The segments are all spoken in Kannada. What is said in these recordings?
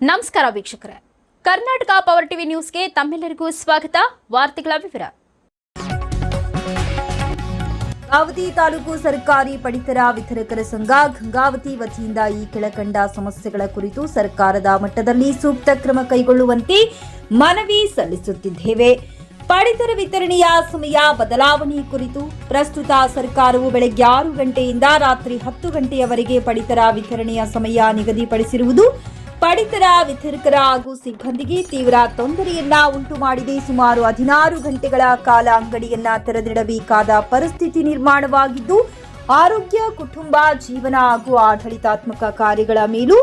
ನಮಸ್ಕಾರ ವೀಕ್ಷಕರೇ, ಕರ್ನಾಟಕ ಪವರ್ ಟಿವಿ ನ್ಯೂಸ್ಗೆ ತಮ್ಮೆಲ್ಲರಿಗೂ ಸ್ವಾಗತ. ವಾರ್ತೆಗಳ ವಿವರ. ಗಂಗಾವತಿ ತಾಲೂಕು ಸರ್ಕಾರಿ ಪಡಿತರ ವಿತರಕರ ಸಂಘ ಗಂಗಾವತಿ ವತಿಯಿಂದ ಈ ಕೆಳಕಂಡ ಸಮಸ್ಯೆಗಳ ಕುರಿತು ಸರ್ಕಾರದ ಮಟ್ಟದಲ್ಲಿ ಸೂಕ್ತ ಕ್ರಮ ಕೈಗೊಳ್ಳುವಂತೆ ಮನವಿ ಸಲ್ಲಿಸುತ್ತಿದ್ದೇವೆ. ಪಡಿತರ ವಿತರಣೆಯ ಸಮಯ ಬದಲಾವಣೆ ಕುರಿತು ಪ್ರಸ್ತುತ ಸರ್ಕಾರವು ಬೆಳಗ್ಗೆ 6 ಗಂಟೆಯಿಂದ ರಾತ್ರಿ 10 ಗಂಟೆಯವರೆಗೆ ಪಡಿತರ ವಿತರಣೆಯ ಸಮಯ ನಿಗದಿಪಡಿಸಿರುವುದು ಪಡಿತರ ವಿತರಕರ ಹಾಗೂ ಸಿಬ್ಬಂದಿಗೆ ತೀವ್ರ ತೊಂದರೆಯನ್ನ ಉಂಟು ಮಾಡಿದೆ. ಸುಮಾರು 16 ಗಂಟೆಗಳ ಕಾಲ ಅಂಗಡಿಯನ್ನ ತೆರೆದಿಡಬೇಕಾದ ಪರಿಸ್ಥಿತಿ ನಿರ್ಮಾಣವಾಗಿದ್ದು, ಆರೋಗ್ಯ, ಕುಟುಂಬ, ಜೀವನ ಹಾಗೂ ಆಡಳಿತಾತ್ಮಕ ಕಾರ್ಯಗಳ ಮೇಲೂ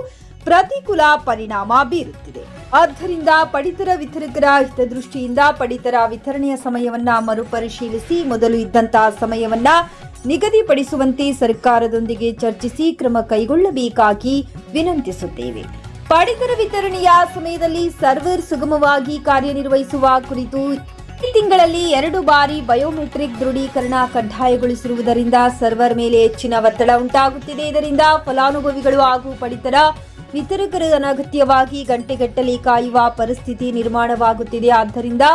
ಪ್ರತಿಕೂಲ ಪರಿಣಾಮ ಬೀರುತ್ತಿದೆ. ಆದ್ದರಿಂದ ಪಡಿತರ ವಿತರಕರ ಹಿತದೃಷ್ಟಿಯಿಂದ ಪಡಿತರ ವಿತರಣೆಯ ಸಮಯವನ್ನ ಮರುಪರಿಶೀಲಿಸಿ ಮೊದಲು ಇದ್ದಂತಹ ಸಮಯವನ್ನ ನಿಗದಿಪಡಿಸುವಂತೆ ಸರ್ಕಾರದೊಂದಿಗೆ ಚರ್ಚಿಸಿ ಕ್ರಮ ಕೈಗೊಳ್ಳಬೇಕಾಗಿ ವಿನಂತಿಸುತ್ತೇವೆ. ಪಡಿತರ ವಿತರಣೆಯ ಸಮಯದಲ್ಲಿ ಸರ್ವರ್ ಸುಗಮವಾಗಿ ಕಾರ್ಯನಿರ್ವಹಿಸುವ ಕುರಿತು ಈ ತಿಂಗಳಲ್ಲಿ 2 ಬಾರಿ ಬಯೋಮೆಟ್ರಿಕ್ ದೃಢೀಕರಣ ಕಡ್ಡಾಯಗೊಳಿಸಿರುವುದರಿಂದ ಸರ್ವರ್ ಮೇಲೆ ಹೆಚ್ಚಿನ ಒತ್ತಡ ಉಂಟಾಗುತ್ತಿದೆ. ಇದರಿಂದ ಫಲಾನುಭವಿಗಳು ಹಾಗೂ ಪಡಿತರ ವಿತರಕರು ಅನಗತ್ಯವಾಗಿ ಗಂಟೆಗಟ್ಟಲೆ ಕಾಯುವ ಪರಿಸ್ಥಿತಿ ನಿರ್ಮಾಣವಾಗುತ್ತಿದೆ. ಆದ್ದರಿಂದ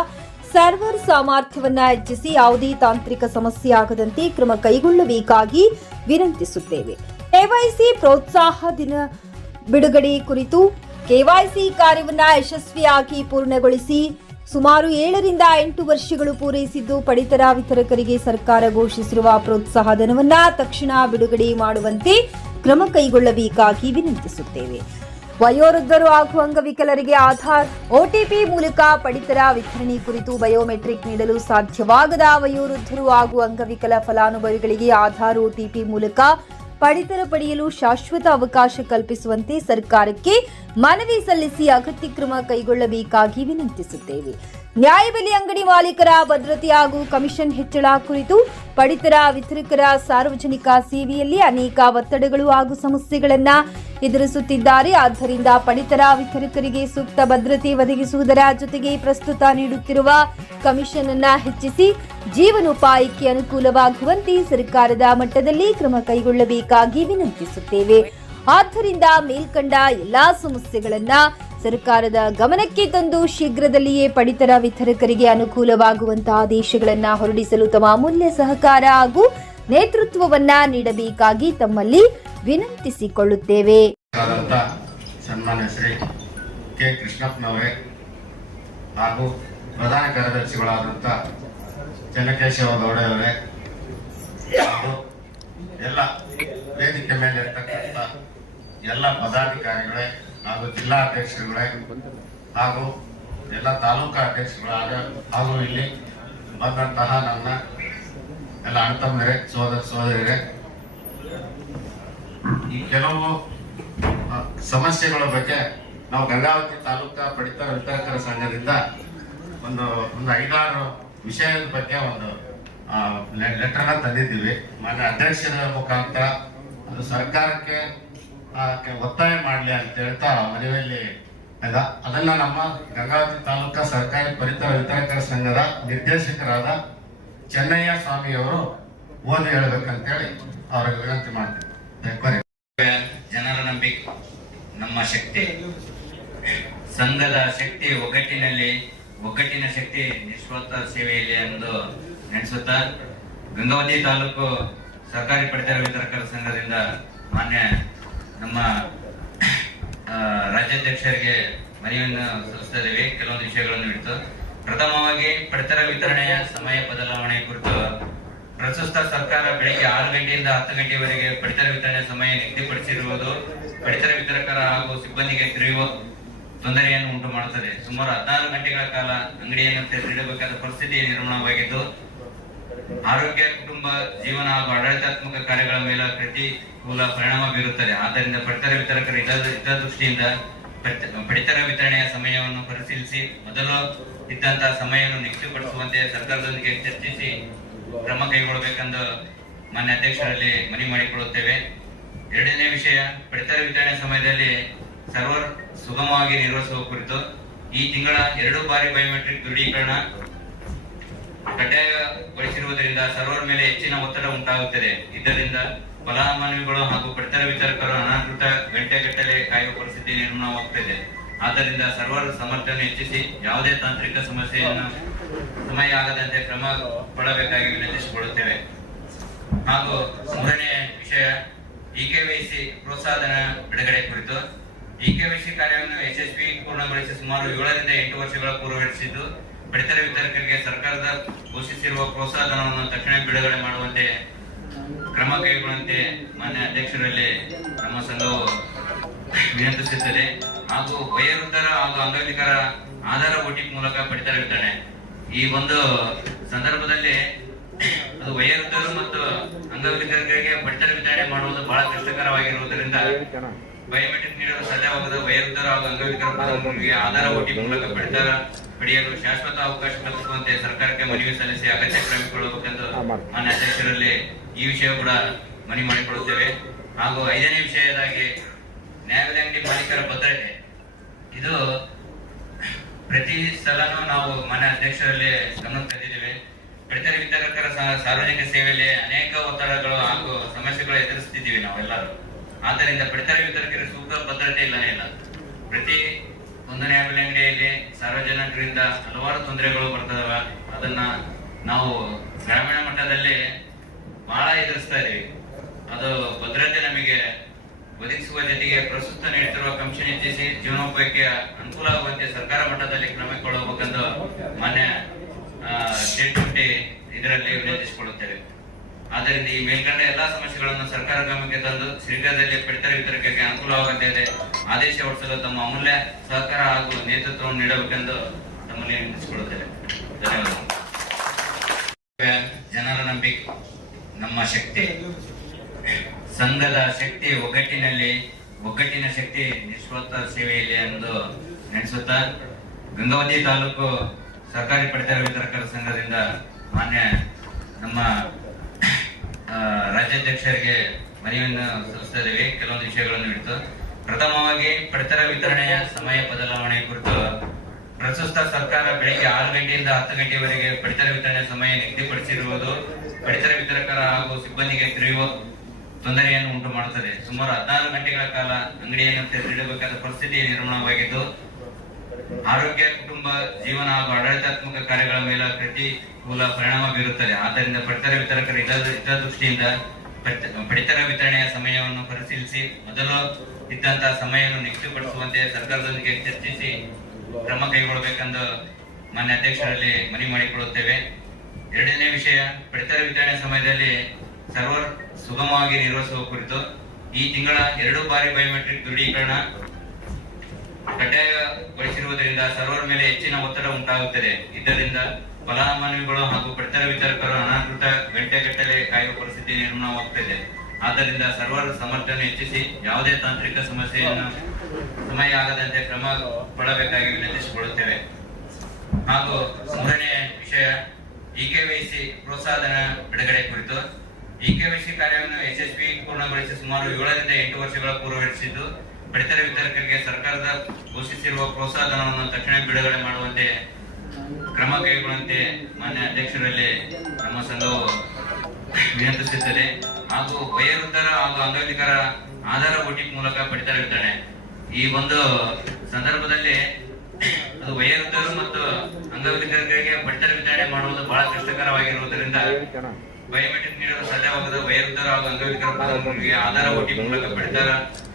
ಸರ್ವರ್ ಸಾಮರ್ಥ್ಯವನ್ನು ಹೆಚ್ಚಿಸಿ ಯಾವುದೇ ತಾಂತ್ರಿಕ ಸಮಸ್ಯೆ ಆಗದಂತೆ ಕ್ರಮ ಕೈಗೊಳ್ಳಬೇಕಾಗಿ ವಿನಂತಿಸುತ್ತೇವೆ. ಕೆವೈಸಿ ಪ್ರೋತ್ಸಾಹ ದಿನ ಬಿಡುಗಡೆ ಕುರಿತು ಕೆವೈಸಿ ಕಾರ್ಯವನ್ನ ಯಶಸ್ವಿಯಾಗಿ ಪೂರ್ಣಗೊಳಿಸಿ ಸುಮಾರು 7 ರಿಂದ 8 ವರ್ಷಗಳು ಪೂರೈಸಿದ್ದು, ಪಡಿತರ ವಿತರಕರಿಗೆ ಸರ್ಕಾರ ಘೋಷಿಸಿರುವ ಪ್ರೋತ್ಸಾಹ ಧನವನ್ನ ತಕ್ಷಣ ಬಿಡುಗಡೆ ಮಾಡುವಂತೆ ಕ್ರಮ ಕೈಗೊಳ್ಳಬೇಕಾಗಿ ವಿನಂತಿಸುತ್ತೇವೆ. ವಯೋವೃದ್ಧರು ಹಾಗೂ ಅಂಗವಿಕಲರಿಗೆ ಆಧಾರ್ OTP ಮೂಲಕ ಪಡಿತರ ವಿತರಣೆ ಕುರಿತು ಬಯೋಮೆಟ್ರಿಕ್ ನೀಡಲು ಸಾಧ್ಯವಾಗದ ವಯೋವೃದ್ಧರು ಹಾಗೂ ಅಂಗವಿಕಲ ಫಲಾನುಭವಿಗಳಿಗೆ ಆಧಾರ್ OTP ಮೂಲಕ ಪಡಿತರ ಪಡೆಯಲು ಶಾಶ್ವತ ಅವಕಾಶ ಕಲ್ಪಿಸುವಂತೆ ಸರ್ಕಾರಕ್ಕೆ ಮನವಿ ಸಲ್ಲಿಸಿ ಅಗತ್ಯ ಕ್ರಮ ಕೈಗೊಳ್ಳಬೇಕಾಗಿ ವಿನಂತಿಸುತ್ತೇವೆ. ನ್ಯಾಯಬೆಲೆ ಅಂಗಡಿ ಮಾಲೀಕರ ಭದ್ರತೆ ಹಾಗೂ ಕಮಿಷನ್ ಹೆಚ್ಚಳ ಕುರಿತು ಪಡಿತರ ವಿತರಕರ ಸಾರ್ವಜನಿಕ ಸೇವೆಯಲ್ಲಿ ಅನೇಕ ಒತ್ತಡಗಳು ಹಾಗೂ ಸಮಸ್ಯೆಗಳನ್ನು ಎದುರಿಸುತ್ತಿದ್ದಾರೆ. ಆದ್ದರಿಂದ ಪಡಿತರ ವಿತರಕರಿಗೆ ಸೂಕ್ತ ಭದ್ರತೆ ಒದಗಿಸುವುದರ ಜೊತೆಗೆ ಪ್ರಸ್ತುತ ನೀಡುತ್ತಿರುವ ಕಮಿಷನ್ ಅನ್ನು ಹೆಚ್ಚಿಸಿ ಜೀವನೋಪಾಯಕ್ಕೆ ಅನುಕೂಲವಾಗುವಂತೆ ಸರ್ಕಾರದ ಮಟ್ಟದಲ್ಲಿ ಕ್ರಮ ಕೈಗೊಳ್ಳಬೇಕಾಗಿ ವಿನಂತಿಸುತ್ತೇವೆ. ಆದ್ದರಿಂದ ಮೇಲ್ಕಂಡ ಎಲ್ಲಾ ಸಮಸ್ಯೆಗಳನ್ನ ಸರ್ಕಾರದ ಗಮನಕ್ಕೆ ತಂದು ಶೀಘ್ರದಲ್ಲಿಯೇ ಪಡಿತರ ವಿತರಕರಿಗೆ ಅನುಕೂಲವಾಗುವಂತಹ ಆದೇಶಗಳನ್ನು ಹೊರಡಿಸಲು ತಮ್ಮ ಅಮೂಲ್ಯ ಸಹಕಾರ ಹಾಗೂ ನೇತೃತ್ವವನ್ನ ನೀಡಬೇಕಾಗಿ ತಮ್ಮಲ್ಲಿ ವಿನಂತಿಸಿಕೊಳ್ಳುತ್ತೇವೆ. ಸನ್ಮಾನ್ಯ ಶ್ರೀ ಕೆ ಕೃಷ್ಣಪ್ಪನವರೇ ಹಾಗೂ ಪ್ರಧಾನ ಕಾರ್ಯದರ್ಶಿಗಳಾದಂಥ ಚೆನ್ನಕೇಶವ ಗೌಡರವರೇ ಹಾಗೂ ಎಲ್ಲ ವೇದಿಕೆ ಮೇಲೆ ಇರ್ತಕ್ಕಂಥ ಎಲ್ಲ ಪದಾಧಿಕಾರಿಗಳೇ ಹಾಗೂ ಜಿಲ್ಲಾ ಅಧ್ಯಕ್ಷರುಗಳೇ ಹಾಗೂ ಎಲ್ಲ ತಾಲೂಕಾ ಅಧ್ಯಕ್ಷರುಗಳಾದ ಹಾಗೂ ಇಲ್ಲಿ ಬಂದಂತಹ ನನ್ನ ಎಲ್ಲ ಅಣ್ಣತಮ್ಮರೇ, ಸೋದರ ಸೋದರಿಯರೇ, ಈ ಕೆಲವು ಸಮಸ್ಯೆಗಳ ಬಗ್ಗೆ ನಾವು ಗಂಗಾವತಿ ತಾಲೂಕಾ ಪಡಿತರ ವಿತರಕರ ಸಂಘದಿಂದ ಒಂದು 5-6 ವಿಷಯದ ಬಗ್ಗೆ ಒಂದು ಲೆಟರ್ನ ತಂದಿದ್ದೀವಿ. ಮಾನ್ಯ ಅಧ್ಯಕ್ಷರ ಮುಖಾಂತರ ಅದು ಸರ್ಕಾರಕ್ಕೆ ಒತ್ತಾಯ ಮಾಡಲಿ ಅಂತ ಹೇಳ್ತಾ ಮನವಿಯಲ್ಲಿ ಅದನ್ನ ನಮ್ಮ ಗಂಗಾವತಿ ತಾಲೂಕಾ ಸರ್ಕಾರಿ ಪಡಿತರ ವಿತರಕರ ಸಂಘದ ನಿರ್ದೇಶಕರಾದ ಚೆನ್ನಯ್ಯ ಸ್ವಾಮಿಯವರು ಓದಿ ಹೇಳ್ಬೇಕಂತೇಳಿ ಅವ್ರಿಗೆ ವಿನಂತಿ ಮಾಡ್ತೀವಿ. ಜನರ ನಂಬಿಕೆ ನಮ್ಮ ಶಕ್ತಿ, ಸಂಘದ ಶಕ್ತಿ ಒಗ್ಗಟ್ಟಿನ ಶಕ್ತಿ ನಿಸ್ವಾರ್ಥ ಸೇವೆಯಲ್ಲಿ ಎಂದು ನಡೆಸುತ್ತಾ ಗಂಗಾವತಿ ತಾಲೂಕು ಸರ್ಕಾರಿ ಪಡಿತರ ವಿತರಕರ ಸಂಘದಿಂದ ಮಾನ್ಯ ನಮ್ಮ ರಾಜ್ಯಾಧ್ಯಕ್ಷರಿಗೆ ಮನವಿಯನ್ನು ಸಲ್ಲಿಸ್ತಾ ಇದ್ದೇವೆ. ಕೆಲವೊಂದು ವಿಷಯಗಳನ್ನು ಇಟ್ಟು ಪ್ರಥಮವಾಗಿ ಪಡಿತರ ವಿತರಣೆಯ ಸಮಯ ಬದಲಾವಣೆ ಕುರಿತು ಪ್ರಸ್ತುತ ಸರ್ಕಾರ ಬೆಳಗ್ಗೆ 6 ಗಂಟೆಯಿಂದ 10 ಗಂಟೆವರೆಗೆ ಪಡಿತರ ವಿತರಣೆ ಸಮಯ ನಿಗದಿಪಡಿಸಿರುವುದು ಪಡಿತರ ವಿತರಕರ ಹಾಗೂ ಸಿಬ್ಬಂದಿಗೆ ತೀವ್ರ ತೊಂದರೆಯನ್ನು ಉಂಟು ಮಾಡುತ್ತದೆ. ಸುಮಾರು 14 ಗಂಟೆಗಳ ಕಾಲ ಅಂಗಡಿಯನ್ನು ತೆರೆದಿಡಬೇಕಾದ ಪರಿಸ್ಥಿತಿ ನಿರ್ಮಾಣವಾಗಿದ್ದು, ಆರೋಗ್ಯ, ಕುಟುಂಬ, ಜೀವನ ಹಾಗೂ ಆಡಳಿತಾತ್ಮಕ ಕಾರ್ಯಗಳ ಮೇಲೆ ಪ್ರತಿಕೂಲ ಪರಿಣಾಮ ಬೀರುತ್ತದೆ. ಆದ್ದರಿಂದ ಪಡಿತರ ವಿತರಕರ ಹಿತದೃಷ್ಟಿಯಿಂದ ಪಡಿತರ ವಿತರಣೆಯ ಸಮಯವನ್ನು ಪರಿಶೀಲಿಸಿ ಮೊದಲು ಇದ್ದಂತಹ ಸಮಯವನ್ನು ನಿಗದಿಪಡಿಸುವಂತೆ ಸರ್ಕಾರದೊಂದಿಗೆ ಚರ್ಚಿಸಿ ಕ್ರಮ ಕೈಗೊಳ್ಳಬೇಕೆಂದು ಮಾನ್ಯ ಅಧ್ಯಕ್ಷರಲ್ಲಿ ಮನವಿ ಮಾಡಿಕೊಳ್ಳುತ್ತೇವೆ. ಎರಡನೇ ವಿಷಯ, ಪಡಿತರ ವಿತರಣೆ ಸಮಯದಲ್ಲಿ ಸರ್ವರ್ ಸುಗಮವಾಗಿ ನಿರ್ವಹಿಸುವ ಕುರಿತು ಈ ತಿಂಗಳ 2 ಬಾರಿ ಬಯೋಮೆಟ್ರಿಕ್ ದೃಢೀಕರಣ ಕಡ್ಡಾಯಗೊಳಿಸಿರುವುದರಿಂದ ಸರ್ವರ್ ಮೇಲೆ ಹೆಚ್ಚಿನ ಒತ್ತಡ ಉಂಟಾಗುತ್ತದೆ. ಇದರಿಂದ ಫಲಾನುಭವಿಗಳು ಹಾಗೂ ಪಡಿತರ ವಿತರಕರು ಅನಧಿಕೃತ ಗಂಟೆಗಟ್ಟಲೆ ಕಾಯುವ ಪರಿಸ್ಥಿತಿ ನಿರ್ಮಾಣವಾಗುತ್ತದೆ. ಆದ್ದರಿಂದ ಸರ್ವರ್ ಸಾಮರ್ಥ್ಯವನ್ನು ಹೆಚ್ಚಿಸಿ ಯಾವುದೇ ತಾಂತ್ರಿಕ ಸಮಯ ಆಗದಂತೆ ಕ್ರಮ ಕೊಡಬೇಕಾಗಿ ವಿನಂತಿಸಿಕೊಳ್ಳುತ್ತೇವೆ. ಹಾಗೂ ಮೂರನೇ ವಿಷಯ EKYC ಪ್ರೋತ್ಸಾಹಧನ ಬಿಡುಗಡೆ ಕುರಿತು. EKYC ಕಾರ್ಯವನ್ನು ಯಶಸ್ವಿ ಪೂರ್ಣಗೊಳಿಸಿ ಸುಮಾರು 7 ರಿಂದ 8 ವರ್ಷಗಳ ಪೂರ್ವಗೊಳಿಸಿದ್ದು, ಪಡಿತರ ವಿತರಕರಿಗೆ ಸರ್ಕಾರದ ಘೋಷಿಸಿರುವ ಪ್ರೋತ್ಸಾಹಧನವನ್ನು ತಕ್ಷಣ ಬಿಡುಗಡೆ ಮಾಡುವಂತೆ ಕ್ರಮ ಕೈಗೊಳ್ಳುವಂತೆ ಮಾನ್ಯ ಅಧ್ಯಕ್ಷರಲ್ಲಿ ನಮ್ಮ ಸಂಘವು ವಿನಂತಿಸುತ್ತದೆ. ಹಾಗೂ ವಯೋವೃದ್ಧರ ಹಾಗೂ ಅಂಗವಿಕಲರ ಆಧಾರ OTP ಮೂಲಕ ಪಡಿತರ ವಿತರಣೆ. ಈ ಒಂದು ಸಂದರ್ಭದಲ್ಲಿ ಅದು ವಯೋವೃದ್ಧರು ಮತ್ತು ಅಂಗವಿಕಲರಿಗೆ ಪಡಿತರ ವಿತರಣೆ ಮಾಡುವುದು ಬಹಳ ಕಷ್ಟಕರವಾಗಿರುವುದರಿಂದ ಬಯೋಮೆಟ್ರಿಕ್ ನೀಡಲು ಸಾಧ್ಯವಾಗದ ವಯೋವೃದ್ಧರು ಹಾಗೂ ಅಂಗವಿಕಲರಿಗೆ ಆಧಾರ OTP ಮೂಲಕ ಪಡಿತರ ಪಡೆಯಲು ಶಾಶ್ವತ ಅವಕಾಶ ಕಲ್ಪಿಸುವಂತೆ ಸರ್ಕಾರಕ್ಕೆ ಮನವಿ ಸಲ್ಲಿಸಿ ಅಗತ್ಯ ಕ್ರಮ ಕೈಗೊಳ್ಳಬೇಕೆಂದು ಮಾನ್ಯ ಅಧ್ಯಕ್ಷರಲ್ಲಿ ಈ ವಿಷಯ ಕೂಡ ಮನವಿ ಮಾಡಿಕೊಳ್ಳುತ್ತೇವೆ. ಹಾಗೂ 5ನೇ ವಿಷಯದಾಗಿ ನ್ಯಾಯಬೆಲೆ ಅಂಗಡಿ ಮಾಲೀಕರ ಭದ್ರತೆ. ಇದು ಪ್ರತಿ ಸಲನೂ ನಾವು ಮಾನ್ಯ ಅಧ್ಯಕ್ಷರಲ್ಲಿ ಗಮನ ತಂದಿದ್ದೇವೆ. ಪಡಿತರ ವಿತರಕರ ಸಾರ್ವಜನಿಕ ಸೇವೆಯಲ್ಲಿ ಅನೇಕ ಒತ್ತಡಗಳು ಹಾಗೂ ಸಮಸ್ಯೆಗಳು ಎದುರಿಸುತ್ತಿದ್ದೀವಿ ನಾವೆಲ್ಲರೂ. ಆದ್ದರಿಂದ ಪಡಿತರ ವಿತರಕರಿಗೆ ಸೂಕ್ತ ಭದ್ರತೆ ಇಲ್ಲನೇ ಇಲ್ಲ. ಪ್ರತಿ ಒಂದು ನ್ಯಾಯಬೆಲೆ ಅಂಗಡಿಯಲ್ಲಿ ಸಾರ್ವಜನಿಕರಿಂದ ಹಲವಾರು ತೊಂದರೆಗಳು ಬರ್ತದವ. ಅದನ್ನ ನಾವು ಗ್ರಾಮೀಣ ಮಟ್ಟದಲ್ಲಿ ಬಹಳ ಎದುರಿಸ್ತಾ ಇದೀವಿ. ಅದು ಭದ್ರತೆ ನಮಗೆ ಒದಗಿಸುವ ಜೊತೆಗೆ ಪ್ರಸ್ತುತ ನೀಡುತ್ತಿರುವ ಕಮಿಷನ್ ಹೆಚ್ಚಿಸಿ ಜೀವನೋಪಾಯಕ್ಕೆ ಅನುಕೂಲ ಆಗುವಂತೆ ಸರ್ಕಾರ ಮಟ್ಟದಲ್ಲಿ ಕ್ರಮ ಕೊಡಬೇಕೆಂದು ಮಾನ್ಯ ಸ್ಟೇಟ್ ಕಮಿಟಿ ಇದರಲ್ಲಿ ವಿನಂತಿಸಿಕೊಳ್ಳುತ್ತೇವೆ. ಆದ್ದರಿಂದ ಈ ಮೇಲ್ಕಂಡ ಎಲ್ಲಾ ಸಮಸ್ಯೆಗಳನ್ನು ಸರ್ಕಾರ ಗಮನಕ್ಕೆ ತಂದು ಶೀಘ್ರದಲ್ಲಿ ಪಡಿತರ ವಿತರಕರಿಗೆ ಅನುಕೂಲವಾಗುವಂತೆ ಆದೇಶ ಹೊರಡಿಸಲು ತಮ್ಮ ಅಮೂಲ್ಯ ಸಹಕಾರ ಹಾಗೂ ನೇತೃತ್ವವನ್ನು ನೀಡಬೇಕೆಂದು ತಮ್ಮಲ್ಲಿ ವಿನಂತಿಸಿಕೊಳ್ಳುತ್ತೇವೆ. ಧನ್ಯವಾದಗಳು. ಜನರ ನಂಬಿಕೆ ನಮ್ಮ ಶಕ್ತಿ. ಸಂಘದ ಶಕ್ತಿ ಒಗ್ಗಟ್ಟಿನ ಶಕ್ತಿ ನಿಸ್ವಾರ್ಥ ಸೇವೆಯಲ್ಲಿ ಎಂದು ನೆನೆಸುತ್ತಾ ಗಂಗಾವತಿ ತಾಲೂಕು ಸರ್ಕಾರಿ ಪಡಿತರ ವಿತರಕರ ಸಂಘದಿಂದ ಮಾನ್ಯ ನಮ್ಮ ರಾಜ್ಯಾಧ್ಯಕ್ಷರಿಗೆ ಮನವಿಯನ್ನು ಸಲ್ಲಿಸ್ತಾ ಇದ್ದೇವೆ. ಕೆಲವೊಂದು ವಿಷಯಗಳನ್ನು ಹಿಡಿದು ಪ್ರಥಮವಾಗಿ ಪಡಿತರ ವಿತರಣೆಯ ಸಮಯ ಬದಲಾವಣೆ ಕುರಿತು ಪ್ರಸ್ತುತ ಸರ್ಕಾರ ಬೆಳಿಗ್ಗೆ 6 ಗಂಟೆಯಿಂದ 10 ಗಂಟೆವರೆಗೆ ಪಡಿತರ ವಿತರಣೆ ಸಮಯ ನಿಗದಿಪಡಿಸಿರುವುದು ಪಡಿತರ ವಿತರಕರ ಹಾಗೂ ಸಿಬ್ಬಂದಿಗೆ ತೀವ್ರ ತೊಂದರೆಯನ್ನು ಉಂಟು ಮಾಡುತ್ತದೆ. ಸುಮಾರು 14 ಗಂಟೆಗಳ ಕಾಲ ಅಂಗಡಿಯನ್ನು ತೆರೆದಿಡಬೇಕಾದ ಪರಿಸ್ಥಿತಿ ನಿರ್ಮಾಣವಾಗಿದ್ದು, ಆರೋಗ್ಯ, ಕುಟುಂಬ ಜೀವನ ಹಾಗೂ ಆಡಳಿತಾತ್ಮಕ ಕಾರ್ಯಗಳ ಮೇಲೆ ಪ್ರತಿಕೂಲ ಪರಿಣಾಮ ಬೀರುತ್ತದೆ. ಆದ್ದರಿಂದ ಪಡಿತರ ವಿತರಕರ ಹಿತದೃಷ್ಟಿಯಿಂದ ಪಡಿತರ ವಿತರಣೆಯ ಸಮಯವನ್ನು ಪರಿಶೀಲಿಸಿ ಮೊದಲು ಇದ್ದಂತಹ ಸಮಯವನ್ನು ನಿಗದಿಪಡಿಸುವಂತೆ ಸರ್ಕಾರದೊಂದಿಗೆ ಚರ್ಚಿಸಿ ಕ್ರಮ ಕೈಗೊಳ್ಳಬೇಕೆಂದು ಮಾನ್ಯ ಅಧ್ಯಕ್ಷರಲ್ಲಿ ಮನವಿ ಮಾಡಿಕೊಳ್ಳುತ್ತೇವೆ. 2ನೇ ವಿಷಯ ಪಡಿತರ ವಿತರಣೆ ಸಮಯದಲ್ಲಿ ಸರ್ವರ್ ಸುಗಮವಾಗಿ ನಿರ್ವಹಿಸುವ ಕುರಿತು ಈ ತಿಂಗಳ 2 ಬಾರಿ ಬಯೋಮೆಟ್ರಿಕ್ ದೃಢೀಕರಣ ಕಡ್ಡಾಯಗೊಳಿಸಿರುವುದರಿಂದ ಸರ್ವರ್ ಮೇಲೆ ಹೆಚ್ಚಿನ ಒತ್ತಡ ಉಂಟಾಗುತ್ತದೆ. ಇದರಿಂದ ಫಲಾನುಭವಿಗಳು ಹಾಗೂ ಪಡಿತರ ವಿತರಕರು ಅನಧಿಕೃತ ಗಂಟೆಗಟ್ಟಲೆ ಕಾಯುವ ಪರಿಸ್ಥಿತಿ ನಿರ್ಮಾಣವಾಗುತ್ತದೆ. ಆದ್ದರಿಂದ ಸರ್ವರ್ ಸಾಮರ್ಥ್ಯವನ್ನು ಹೆಚ್ಚಿಸಿ ಯಾವುದೇ ತಾಂತ್ರಿಕ ಸಮಯ ಆಗದಂತೆ ಕ್ರಮ ಕೊಡಬೇಕಾಗಿ ವಿನಂತಿಸಿಕೊಳ್ಳುತ್ತೇವೆ. ಹಾಗೂ 3ನೇ ವಿಷಯ EKYC ಪ್ರೋತ್ಸಾಹಧನ ಬಿಡುಗಡೆ ಕುರಿತು. EKYC ಕಾರ್ಯವನ್ನು ಯಶಸ್ವಿ ಪೂರ್ಣಗೊಳಿಸಿ ಸುಮಾರು 7 ರಿಂದ 8 ವರ್ಷಗಳ ಪೂರ್ವಗೊಳಿಸಿದ್ದು, ಪಡಿತರ ವಿತರಕರಿಗೆ ಸರ್ಕಾರದ ಘೋಷಿಸಿರುವ ಪ್ರೋತ್ಸಾಹಧನವನ್ನು ತಕ್ಷಣ ಬಿಡುಗಡೆ ಮಾಡುವಂತೆ ಕ್ರಮ ಕೈಗೊಳ್ಳುವಂತೆ ಮಾನ್ಯ ಅಧ್ಯಕ್ಷರಲ್ಲಿ ನಮ್ಮ ಸಂಘವು ವಿನಂತಿಸುತ್ತದೆ. ಹಾಗೂ ವಯೋವೃದ್ಧರ ಹಾಗೂ ಅಂಗವಿಕಲರ ಆಧಾರ OTP ಮೂಲಕ ಪಡಿತರ ವಿತರಣೆ. ಈ ಒಂದು ಸಂದರ್ಭದಲ್ಲಿ ಅದು ವಯೋವೃದ್ಧರು ಮತ್ತು ಅಂಗವಿಕಲರಿಗೆ ಪಡಿತರ ವಿತರಣೆ ಮಾಡುವುದು ಬಹಳ ಕಷ್ಟಕರವಾಗಿರುವುದರಿಂದ ಬಯೋಮೆಟ್ರಿಕ್ ನೀಡಲು ಸಾಧ್ಯವಾಗದ ವಯೋವೃದ್ಧರು ಹಾಗೂ ಅಂಗವಿಕಲರಿಗೆ ಆಧಾರ OTP ಮೂಲಕ ಪಡಿತರ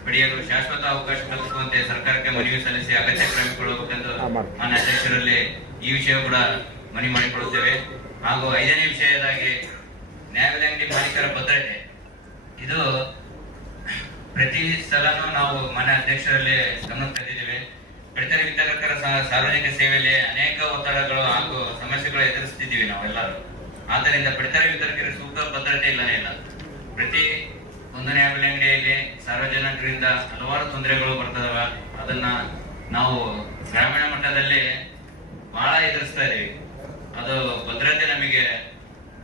ಪಡೆಯಲು ಶಾಶ್ವತ ಅವಕಾಶ ಕಲ್ಪಿಸುವಂತೆ ಸರ್ಕಾರಕ್ಕೆ ಮನವಿ ಸಲ್ಲಿಸಿ ಅಗತ್ಯ ಕ್ರಮ ಕೈಗೊಳ್ಳಬೇಕೆಂದು ಮಾನ್ಯ ಅಧ್ಯಕ್ಷರಲ್ಲಿ ಈ ವಿಷಯ ಕೂಡ ಮನವಿ ಮಾಡಿಕೊಳ್ಳುತ್ತೇವೆ. ಹಾಗೂ 5ನೇ ವಿಷಯದಾಗಿ ನ್ಯಾಯಬೆಲೆ ಅಂಗಡಿ ಮಾಲೀಕರ ಭದ್ರತೆ. ಇದು ಪ್ರತಿ ಸಲನೂ ನಾವು ಮಾನ್ಯ ಅಧ್ಯಕ್ಷರಲ್ಲಿ ಗಮನ ತಂದಿದ್ದೇವೆ. ಪಡಿತರ ವಿತರಕರ ಸಾರ್ವಜನಿಕ ಸೇವೆಯಲ್ಲಿ ಅನೇಕ ಒತ್ತಡಗಳು ಹಾಗೂ ಸಮಸ್ಯೆಗಳು ಎದುರಿಸುತ್ತಿದ್ದೀವಿ ನಾವೆಲ್ಲರೂ. ಆದ್ದರಿಂದ ಪಡಿತರ ವಿತರಕರಿಗೆ ಸೂಕ್ತ ಭದ್ರತೆ ಇಲ್ಲನೇ ಇಲ್ಲ. ಪ್ರತಿ ಒಂದು ನ್ಯಾಯಬೆಲೆ ಅಂಗಡಿಯಲ್ಲಿ ಸಾರ್ವಜನಿಕರಿಂದ ಹಲವಾರು ತೊಂದರೆಗಳು ಬರ್ತದವ. ಅದನ್ನ ನಾವು ಗ್ರಾಮೀಣ ಮಟ್ಟದಲ್ಲಿ ಬಹಳ ಎದುರಿಸ್ತಾ ಇದೀವಿ. ಅದು ಭದ್ರತೆ ನಮಗೆ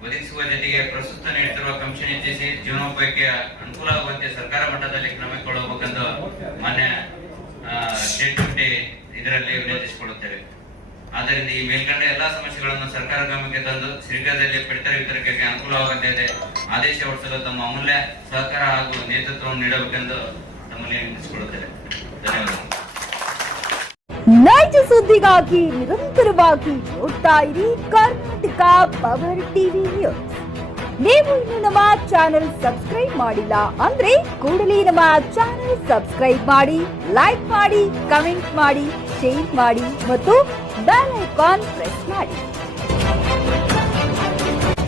ಒದಗಿಸುವ ಜೊತೆಗೆ ಪ್ರಸ್ತುತ ನೀಡುತ್ತಿರುವ ಕಮಿಷನ್ ಹೆಚ್ಚಿಸಿ ಜೀವನೋಪಾಯಕ್ಕೆ ಅನುಕೂಲ ಆಗುವಂತೆ ಸರ್ಕಾರ ಮಟ್ಟದಲ್ಲಿ ಕ್ರಮ ಕೊಡಬೇಕೆಂದು ಮಾನ್ಯ ಸ್ಟೇಟ್ ಕಮಿಟಿ ಇದರಲ್ಲಿ ವಿನಂತಿಸಿಕೊಳ್ಳುತ್ತೇವೆ. ಆದ್ದರಿಂದ ಈ ಮೇಲ್ಕಂಡ ಎಲ್ಲಾ ಸಮಸ್ಯೆಗಳನ್ನು ಸರ್ಕಾರ ಗಮನಕ್ಕೆ ತಂದು ಶೀಘ್ರದಲ್ಲೇ ಪಡಿತರ ವಿತರಕರಿಗೆ ಅನುಕೂಲವಾಗುವಂತೆ ಆದೇಶ ಹೊರಡಿಸಲು ತಮ್ಮ ಅಮೂಲ್ಯ ಸಹಕಾರ ಹಾಗೂ ನೇತೃತ್ವವನ್ನು ನೀಡಬೇಕೆಂದು ತಮ್ಮಲ್ಲಿ ವಿನಂತಿಸಿಕೊಳ್ಳುತ್ತೇವೆ. ಧನ್ಯವಾದಗಳು. ನೈಜ ಸುದ್ದಿಗಾಗಿ ನಿರಂತರವಾಗಿ ನೋಡ್ತಾ ಇರಿ ಕರ್ನಾಟಕ ಪವರ್ ಟಿವಿ ನ್ಯೂಸ್. ನೀವು ಇನ್ನು ನಮ್ಮ ಚಾನೆಲ್ ಸಬ್ಸ್ಕ್ರೈಬ್ ಮಾಡಿಲ್ಲ ಅಂದ್ರೆ ಕೂಡಲೇ ನಮ್ಮ ಚಾನೆಲ್ ಸಬ್ಸ್ಕ್ರೈಬ್ ಮಾಡಿ, ಲೈಕ್ ಮಾಡಿ, ಕಮೆಂಟ್ ಮಾಡಿ, ಶೇರ್ ಮಾಡಿ ಮತ್ತು ಬೆಲ್ ಐಕಾನ್ ಪ್ರೆಸ್ ಮಾಡಿ.